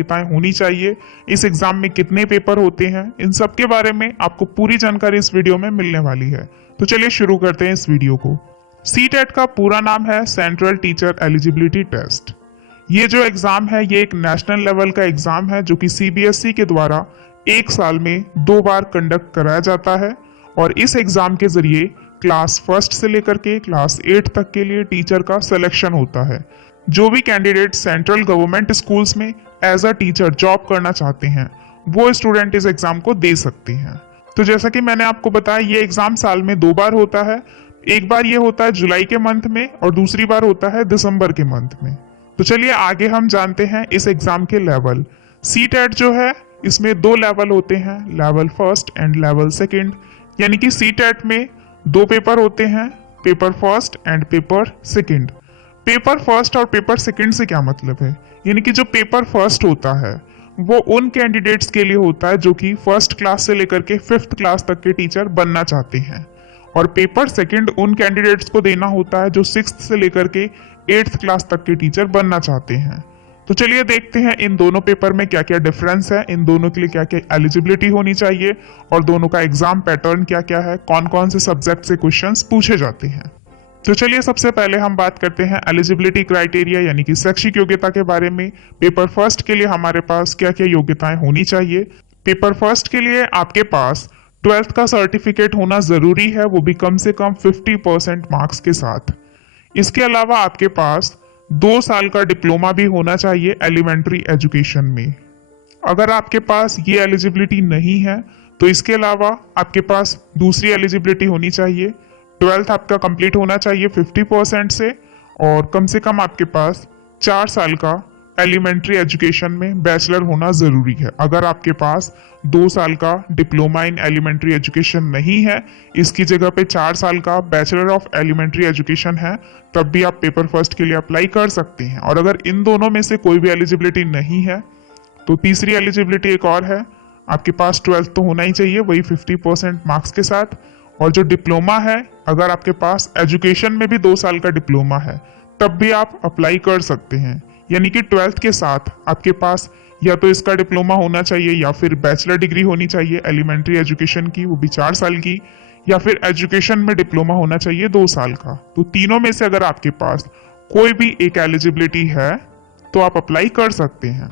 योग्यताएं होनी चाहिए, इस एग्जाम में कितने पेपर होते हैं, इन सब के बारे में आपको पूरी जानकारी इस वीडियो में मिलने वाली है। तो चलिए शुरू करते हैं इस वीडियो को। सीटेट का पूरा नाम है सेंट्रल टीचर एलिजिबिलिटी टेस्ट। ये जो एग्जाम है ये एक नेशनल लेवल का एग्जाम है जो कि सीबीएसई के द्वारा एक साल में 2 बार कंडक्ट कराया जाता है और इस एग्जाम के जरिए क्लास 1 से लेकर के क्लास 8 तक के लिए टीचर का सिलेक्शन होता है। जो भी कैंडिडेट सेंट्रल गवर्नमेंट स्कूल्स में एज अ टीचर जॉब करना चाहते हैं वो स्टूडेंट इस एग्जाम को दे सकते हैं। तो जैसा कि मैंने आपको बताया ये एग्जाम साल में 2 बार होता है। एक बार ये होता है जुलाई के मंथ में और दूसरी बार होता है दिसंबर के मंथ में। तो चलिए आगे हम जानते हैं इस एग्जाम के लेवल। सीटेट जो है इसमें 2 लेवल होते हैं, लेवल 1 एंड लेवल 2। यानी कि सीटेट में 2 पेपर होते हैं, पेपर 1 एंड पेपर 2। पेपर 1 और पेपर 2 से क्या मतलब है? यानी कि जो पेपर 1 होता है वो उन कैंडिडेट्स के लिए होता है जो कि 1st क्लास से लेकर के 5th क्लास तक के टीचर बनना चाहते हैं, और पेपर 2 उन कैंडिडेट्स को देना होता है जो 6th से लेकर के 8th क्लास तक के टीचर बनना चाहते हैं। तो चलिए देखते हैं इन दोनों पेपर में क्या क्या डिफरेंस है, इन दोनों के लिए क्या क्या एलिजिबिलिटी होनी चाहिए और दोनों का एग्जाम पैटर्न क्या क्या है, कौन कौन से सब्जेक्ट से क्वेश्चंस पूछे जाते हैं। तो चलिए सबसे पहले हम बात करते हैं एलिजिबिलिटी क्राइटेरिया यानी कि शैक्षिक योग्यता के बारे में। पेपर 1 के लिए हमारे पास क्या क्या योग्यताएं होनी चाहिए। पेपर 1 के लिए आपके पास 12th का सर्टिफिकेट होना जरूरी है, वो भी कम से कम 50% मार्क्स के साथ। इसके अलावा आपके पास 2 साल का डिप्लोमा भी होना चाहिए एलिमेंट्री एजुकेशन में। अगर आपके पास ये एलिजिबिलिटी नहीं है तो इसके अलावा आपके पास दूसरी एलिजिबिलिटी होनी चाहिए। 12th आपका कंप्लीट होना चाहिए 50% से और कम से कम आपके पास 4 साल का एलिमेंट्री एजुकेशन में बैचलर होना जरूरी है। अगर आपके पास 2 साल का डिप्लोमा इन एलिमेंट्री एजुकेशन नहीं है, इसकी जगह पे 4 साल का बैचलर ऑफ एलिमेंट्री एजुकेशन है, तब भी आप पेपर 1 के लिए अप्लाई कर सकते हैं। और अगर इन दोनों में से कोई भी एलिजिबिलिटी नहीं है तो तीसरी एलिजिबिलिटी एक और है, आपके पास 12th तो होना ही चाहिए, वही 50% मार्क्स के साथ। और जो डिप्लोमा है, अगर आपके पास एजुकेशन में भी 2 साल का डिप्लोमा है तब भी आप अप्लाई कर सकते हैं। यानी कि 12th के साथ आपके पास या तो इसका डिप्लोमा होना चाहिए या फिर बैचलर डिग्री होनी चाहिए एलिमेंट्री एजुकेशन की, वो भी 4 साल की, या फिर एजुकेशन में डिप्लोमा होना चाहिए 2 साल का। तो तीनों में से अगर आपके पास कोई भी एक एलिजिबिलिटी है तो आप अप्लाई कर सकते हैं।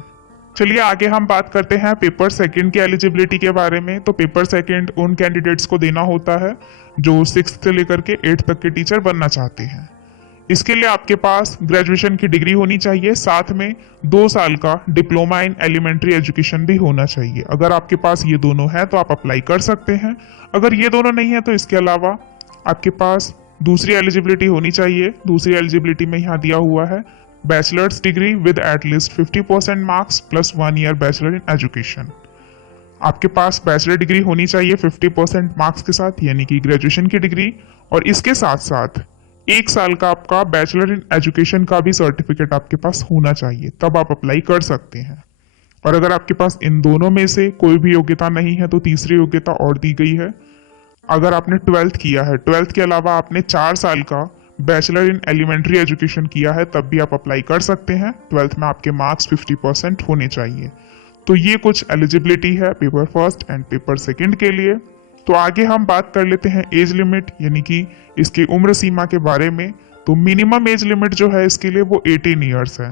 चलिए आगे हम बात करते हैं पेपर 2 की एलिजिबिलिटी के बारे में। तो पेपर 2 उन कैंडिडेट्स को देना होता है जो 6th से लेकर के 8th तक के टीचर बनना चाहते हैं। इसके लिए आपके पास ग्रेजुएशन की डिग्री होनी चाहिए, साथ में 2 साल का डिप्लोमा इन एलिमेंट्री एजुकेशन भी होना चाहिए। अगर आपके पास ये दोनों है तो आप अप्लाई कर सकते हैं। अगर ये दोनों नहीं है तो इसके अलावा आपके पास दूसरी एलिजिबिलिटी होनी चाहिए। दूसरी एलिजिबिलिटी में यहाँ दिया हुआ है bachelors degree with at least 50% marks plus 1 year bachelor in education. आपके पास बैचलर डिग्री होनी चाहिए 50% मार्क्स के साथ, यानी कि ग्रेजुएशन की डिग्री, और इसके साथ साथ 1 साल का आपका बैचलर इन एजुकेशन का भी सर्टिफिकेट आपके पास होना चाहिए, तब आप अप्लाई कर सकते हैं। और अगर आपके पास इन दोनों में से कोई भी योग्यता नहीं है तो तीसरी योग्यता और दी गई है। अगर आपने 12th किया है, 12th के अलावा आपने 4 साल का बैचलर इन एलिमेंट्री एजुकेशन किया है, तब भी आप अप्लाई कर सकते हैं। 12th में आपके मार्क्स 50% होने चाहिए। तो ये कुछ एलिजिबिलिटी है पेपर 1 एंड पेपर 2 के लिए। तो आगे हम बात कर लेते हैं एज लिमिट यानी कि इसकी उम्र सीमा के बारे में। तो मिनिमम एज लिमिट जो है इसके लिए वो 18 ईयर्स है।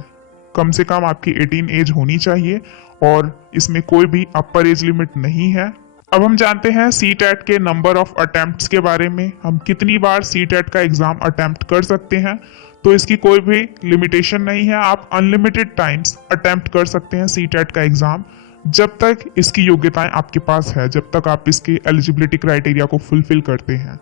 कम से कम आपकी 18 एज होनी चाहिए और इसमें कोई भी अपर एज लिमिट नहीं है। अब हम जानते हैं सीटेट के नंबर ऑफ अटेम्प्ट्स के बारे में। हम कितनी बार सीटेट का एग्जाम अटेम्प्ट कर सकते हैं, तो इसकी कोई भी लिमिटेशन नहीं है। आप अनलिमिटेड टाइम्स अटेम्प्ट कर सकते हैं सीटेट का एग्जाम, जब तक इसकी योग्यताएं आपके पास है, जब तक आप इसके एलिजिबिलिटी क्राइटेरिया को फुलफिल करते हैं।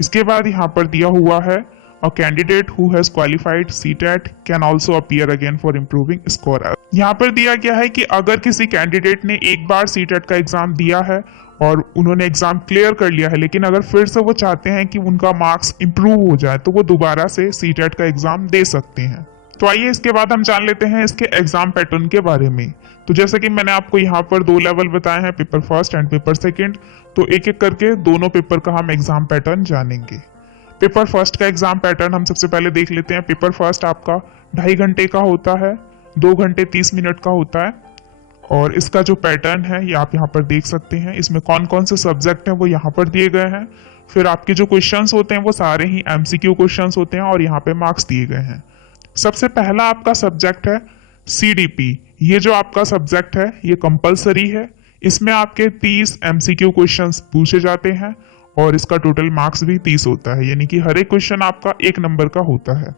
इसके बाद यहाँ पर दिया हुआ है a candidate who has qualified CTET can also appear again for improving score. यहाँ पर दिया गया है कि अगर किसी कैंडिडेट ने एक बार सीटेट का एग्जाम दिया है और उन्होंने एग्जाम क्लियर कर लिया है, लेकिन अगर फिर से वो चाहते हैं कि उनका मार्क्स इंप्रूव हो जाए तो वो दोबारा से सीटेट का एग्जाम दे सकते हैं। तो आइए इसके बाद हम जान लेते हैं इसके एग्जाम पैटर्न के बारे में। तो जैसे कि मैंने आपको यहाँ पर 2 लेवल बताए हैं, पेपर 1 एंड पेपर 2। तो एक एक करके दोनों पेपर का हम एग्जाम पैटर्न जानेंगे। पेपर 1 का एग्जाम पैटर्न हम सबसे पहले देख लेते हैं। पेपर 1 आपका 2.5 घंटे का होता है, 2 घंटे 30 मिनट का होता है। और इसका जो पैटर्न है ये आप यहाँ पर देख सकते हैं। इसमें कौन कौन से सब्जेक्ट हैं वो यहाँ पर दिए गए हैं। फिर आपके जो क्वेश्चंस होते हैं वो सारे ही एमसीक्यू क्वेश्चंस होते हैं और यहाँ पे मार्क्स दिए गए हैं। सबसे पहला आपका सब्जेक्ट है सीडीपी। ये जो आपका सब्जेक्ट है ये कंपलसरी है। इसमें आपके 30 एमसीक्यू क्वेश्चंस पूछे जाते हैं और इसका टोटल मार्क्स भी 30 होता है, यानी कि हर एक क्वेश्चन आपका 1 नंबर का होता है।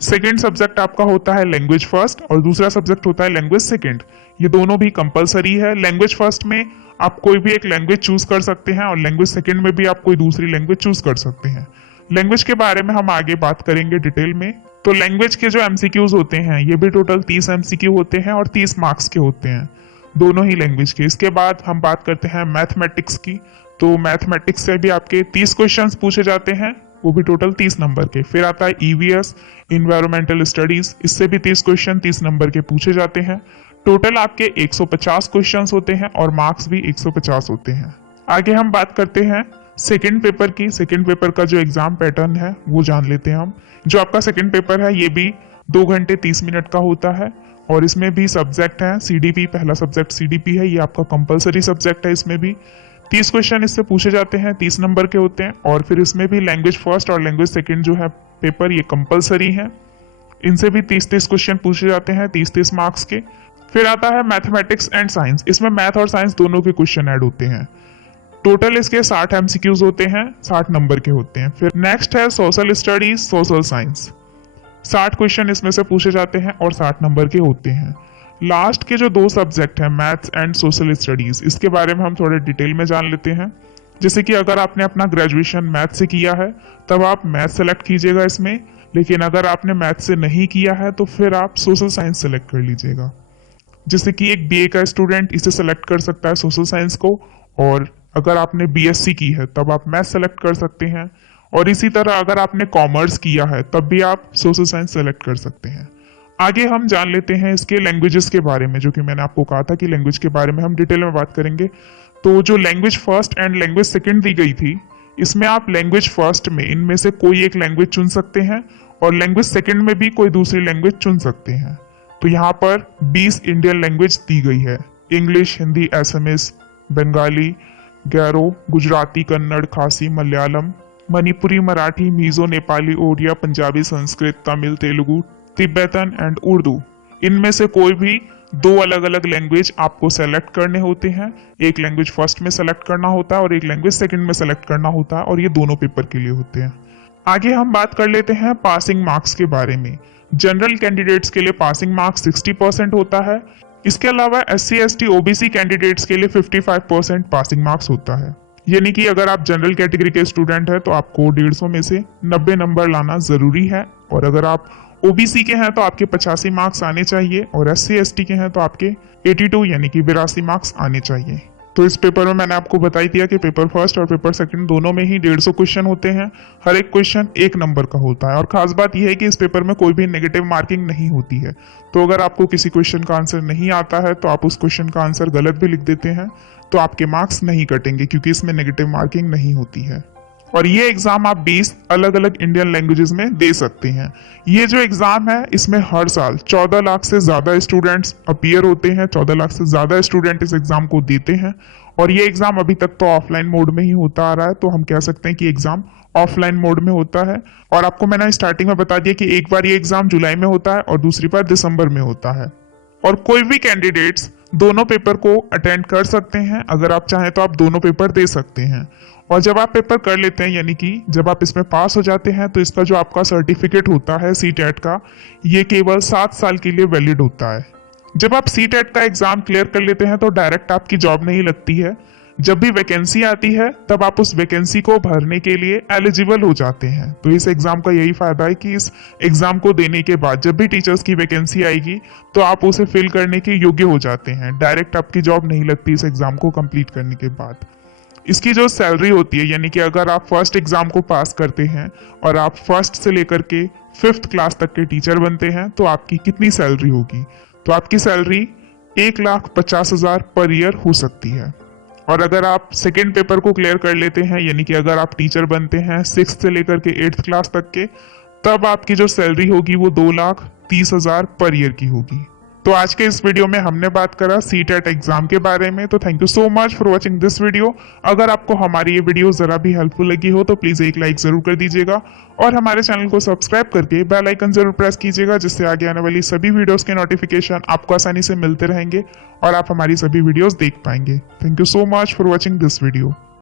सेकेंड सब्जेक्ट आपका होता है लैंग्वेज फर्स्ट और दूसरा सब्जेक्ट होता है लैंग्वेज सेकेंड। ये दोनों भी कंपलसरी है। लैंग्वेज फर्स्ट में आप कोई भी एक लैंग्वेज चूज कर सकते हैं और लैंग्वेज सेकेंड में भी आप कोई दूसरी लैंग्वेज चूज कर सकते हैं। लैंग्वेज के बारे में हम आगे बात करेंगे डिटेल में। तो लैंग्वेज के जो एमसीक्यूज होते हैं ये भी टोटल 30 एमसीक्यू होते हैं और 30 मार्क्स के होते हैं, दोनों ही लैंग्वेज के। इसके बाद हम बात करते हैं मैथमेटिक्स की। तो मैथमेटिक्स से भी आपके 30 क्वेश्चंस पूछे जाते हैं, वो भी टोटल 30 नंबर के। फिर आता है ईवीएस, इन्वायरमेंटल स्टडीज। इससे भी 30 क्वेश्चन 30 नंबर के पूछे जाते हैं। टोटल आपके 150 क्वेश्चंस होते हैं और मार्क्स भी 150 होते हैं। आगे हम बात करते हैं सेकेंड पेपर की। सेकेंड पेपर का जो एग्जाम पैटर्न है वो जान लेते हैं हम। जो आपका सेकेंड पेपर है ये भी 2 घंटे 30 मिनट का होता है और इसमें भी सब्जेक्ट है सीडीपी। पहला सब्जेक्ट सीडीपी है, ये आपका कंपलसरी सब्जेक्ट है। इसमें भी 30 क्वेश्चन इससे पूछे जाते हैं, 30 नंबर के होते हैं। और फिर इसमें भी लैंग्वेज फर्स्ट और लैंग्वेज सेकेंड जो है पेपर ये कंपलसरी है। इनसे भी 30-30 क्वेश्चन पूछे जाते हैं, 30-30 मार्क्स के। फिर आता है मैथमेटिक्स एंड साइंस। इसमें मैथ और साइंस दोनों के क्वेश्चन ऐड होते हैं। टोटल इसके 60 एमसीक्यूज होते हैं, 60 नंबर के होते हैं। फिर नेक्स्ट है social studies, social science. 60 question इसमें से पूछे जाते हैं और 60 नंबर के होते हैं। लास्ट के जो 2 सब्जेक्ट हैं मैथ्स एंड सोशल स्टडीज, इसके बारे में हम थोड़े डिटेल में जान लेते हैं। जैसे कि अगर आपने अपना ग्रेजुएशन मैथ से किया है तब आप मैथ सेलेक्ट कीजिएगा इसमें, लेकिन अगर आपने मैथ से नहीं किया है तो फिर आप सोशल साइंस सेलेक्ट कर लीजिएगा। जैसे कि एक बीए का स्टूडेंट इसे सेलेक्ट कर सकता है सोशल साइंस को, और अगर आपने बीएससी की है तब आप मैथ सेलेक्ट कर सकते हैं। और इसी तरह अगर आपने कॉमर्स किया है तब भी आप सोशल साइंस सेलेक्ट कर सकते हैं। आगे हम जान लेते हैं इसके लैंग्वेजेस के बारे में, जो कि मैंने आपको कहा था कि लैंग्वेज के बारे में हम डिटेल में बात करेंगे। तो जो language first and language second दी गई थी, इसमें आप लैंग्वेज फर्स्ट में इनमें से कोई एक लैंग्वेज चुन सकते हैं और लैंग्वेज सेकेंड में भी कोई दूसरी लैंग्वेज चुन सकते हैं। तो यहाँ पर 20 इंडियन लैंग्वेज दी गई है। English, Hindi, SMS, Bengali, Garo, Gujarati, Kannada, Khasi, Malayalam, Manipuri, Marathi, Mizo, Nepali, Odia, Punjabi, Sanskrit, Tamil, Telugu, Tibetan and Urdu. इनमें से कोई भी 2 अलग अलग लैंग्वेज आपको सेलेक्ट करने होते हैं। एक लैंग्वेज फर्स्ट में सेलेक्ट करना होता है और एक लैंग्वेज सेकंड में सेलेक्ट करना होता है, और ये दोनों पेपर के लिए होते हैं। आगे हम बात कर लेते हैं पासिंग मार्क्स के बारे में। जनरल कैंडिडेट्स के लिए पासिंग मार्क्स 60% होता है। इसके अलावा SC, ST, OBC कैंडिडेट्स के लिए 55% पासिंग मार्क्स होता है। यानी कि अगर आप जनरल कैटेगरी के स्टूडेंट हैं तो आपको 150 में से 90 नंबर लाना जरूरी है, और अगर आप OBC के हैं तो आपके 85 मार्क्स आने चाहिए, और SC, ST के हैं तो आपके 82 यानी कि 82 मार्क्स आने चाहिए। तो इस पेपर में मैंने आपको बता ही दिया कि पेपर फर्स्ट और पेपर सेकंड दोनों में ही 150 क्वेश्चन होते हैं। हर एक क्वेश्चन 1 नंबर का होता है, और खास बात यह है कि इस पेपर में कोई भी नेगेटिव मार्किंग नहीं होती है। तो अगर आपको किसी क्वेश्चन का आंसर नहीं आता है तो आप उस क्वेश्चन का आंसर गलत भी लिख देते हैं तो आपके मार्क्स नहीं कटेंगे, क्योंकि इसमें नेगेटिव मार्किंग नहीं होती है। और ये एग्जाम आप 20 अलग अलग इंडियन लैंग्वेजेस में दे सकते हैं। ये जो एग्जाम है इसमें हर साल 14 लाख से ज्यादा स्टूडेंट्स अपीयर होते हैं, 14 लाख से ज्यादा स्टूडेंट इस एग्जाम को देते हैं। और ये एग्जाम अभी तक तो ऑफलाइन मोड में ही होता आ रहा है, तो हम कह सकते हैं कि एग्जाम ऑफलाइन मोड में होता है। और आपको मैंने स्टार्टिंग में बता दिया कि एक बार ये एग्जाम जुलाई में होता है और दूसरी बार दिसंबर में होता है। और कोई भी कैंडिडेट्स दोनों पेपर को अटेंड कर सकते हैं। अगर आप चाहें तो आप दोनों पेपर दे सकते हैं। और जब आप पेपर कर लेते हैं, यानी कि जब आप इसमें पास हो जाते हैं, तो इसका जो आपका सर्टिफिकेट होता है CTET का, ये केवल 7 साल के लिए वैलिड होता है। जब आप CTET का एग्जाम क्लियर कर लेते हैं तो डायरेक्ट आपकी जॉब नहीं लगती है। जब भी वैकेंसी आती है तब आप उस वैकेंसी को भरने के लिए एलिजिबल हो जाते हैं। तो इस एग्जाम का यही फायदा है कि इस एग्जाम को देने के बाद जब भी टीचर्स की वैकेंसी आएगी तो आप उसे फिल करने के योग्य हो जाते हैं। डायरेक्ट आपकी जॉब नहीं लगती इस एग्जाम को कंप्लीट करने के बाद। इसकी जो सैलरी होती है, यानी कि अगर आप फर्स्ट एग्जाम को पास करते हैं और आप फर्स्ट से लेकर के 5th क्लास तक के टीचर बनते हैं तो आपकी कितनी सैलरी होगी? तो आपकी सैलरी 1,50,000 पर ईयर हो सकती है। और अगर आप सेकेंड पेपर को क्लियर कर लेते हैं, यानी कि अगर आप टीचर बनते हैं 6th से लेकर के 8th क्लास तक के, तब आपकी जो सैलरी होगी वो 2,30,000 पर ईयर की होगी। तो आज के इस वीडियो में हमने बात करा सीटेट एग्जाम के बारे में। तो thank you so much for watching this video. अगर आपको हमारी ये वीडियो जरा भी हेल्पफुल लगी हो तो प्लीज एक लाइक जरूर कर दीजिएगा और हमारे चैनल को सब्सक्राइब करके बेल आइकन जरूर प्रेस कीजिएगा, जिससे आगे आने वाली सभी वीडियोस के नोटिफिकेशन आपको आसानी से मिलते रहेंगे और आप हमारी सभी वीडियोस देख पाएंगे। Thank you so much for watching this video.